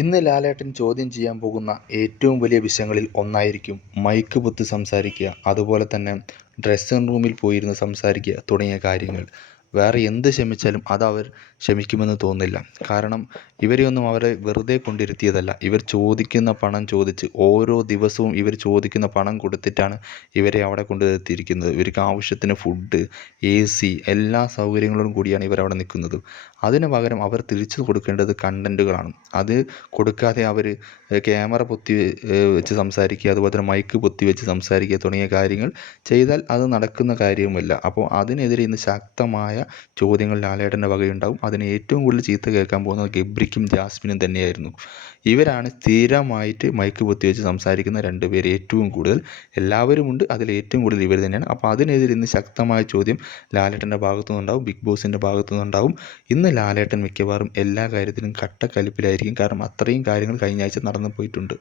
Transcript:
ഇന്ന് ലാലേട്ടൻ ചോദ്യം ചെയ്യാൻ പോകുന്ന ഏറ്റവും വലിയ വിഷയങ്ങളിൽ ഒന്നായിരിക്കും മൈക്ക് പൊത്തി സംസാരിക്കുക, അതുപോലെ തന്നെ ഡ്രസ്സിംഗ് റൂമിൽ പോയിരുന്ന് സംസാരിക്കുക തുടങ്ങിയ കാര്യങ്ങൾ. വേറെ എന്ത് ക്ഷമിച്ചാലും അതവർ ക്ഷമിക്കുമെന്ന് തോന്നുന്നില്ല. കാരണം ഇവരെയൊന്നും അവരെ വെറുതെ കൊണ്ടിരുത്തിയതല്ല. ഇവർ ചോദിക്കുന്ന പണം ചോദിച്ച് ഓരോ ദിവസവും ഇവർ ചോദിക്കുന്ന പണം കൊടുത്തിട്ടാണ് ഇവരെ അവിടെ കൊണ്ടുനിർത്തിയിരിക്കുന്നത്. ഇവർക്ക് ആവശ്യത്തിന് ഫുഡ്, AC എല്ലാ സൗകര്യങ്ങളോടും കൂടിയാണ് ഇവരവിടെ നിൽക്കുന്നത്. അതിന് പകരം അവർ തിരിച്ചു കൊടുക്കേണ്ടത് കണ്ടൻറ്റുകളാണ്. അത് കൊടുക്കാതെ അവർ ക്യാമറ പൊത്തി വെച്ച് സംസാരിക്കുക, അതുപോലെ തന്നെ മൈക്ക് പൊത്തി വെച്ച് സംസാരിക്കുക തുടങ്ങിയ കാര്യങ്ങൾ ചെയ്താൽ അത് നടക്കുന്ന കാര്യവുമല്ല. അപ്പോൾ അതിനെതിരെ ഇന്ന് ശക്തമായ ചോദ്യങ്ങൾ ലാലേട്ടൻ്റെ വകയുണ്ടാവും. അതിന് ഏറ്റവും കൂടുതൽ ചീത്ത കേൾക്കാൻ പോകുന്നത് ഗബ്രിക്കും ജാസ്മിനും തന്നെയായിരുന്നു. ഇവരാണ് സ്ഥിരമായിട്ട് മൈക്ക് പൊത്തി വെച്ച് സംസാരിക്കുന്ന രണ്ടുപേർ. ഏറ്റവും കൂടുതൽ എല്ലാവരുമുണ്ട്, അതിൽ ഏറ്റവും കൂടുതൽ ഇവർ തന്നെയാണ്. അപ്പോൾ അതിനെതിരെ ഇന്ന് ശക്തമായ ചോദ്യം ലാലേട്ടൻ്റെ ഭാഗത്തു നിന്നുണ്ടാവും, ബിഗ് ബോസിൻ്റെ ഭാഗത്തു നിന്നുണ്ടാവും. ഇന്ന് ലാലേട്ടൻ മിക്കവാറും എല്ലാ കാര്യത്തിലും കട്ടക്കലിപ്പിലായിരിക്കും. കാരണം അത്രയും കാര്യങ്ങൾ കഴിഞ്ഞ ആഴ്ച നടന്നു പോയിട്ടുണ്ട്.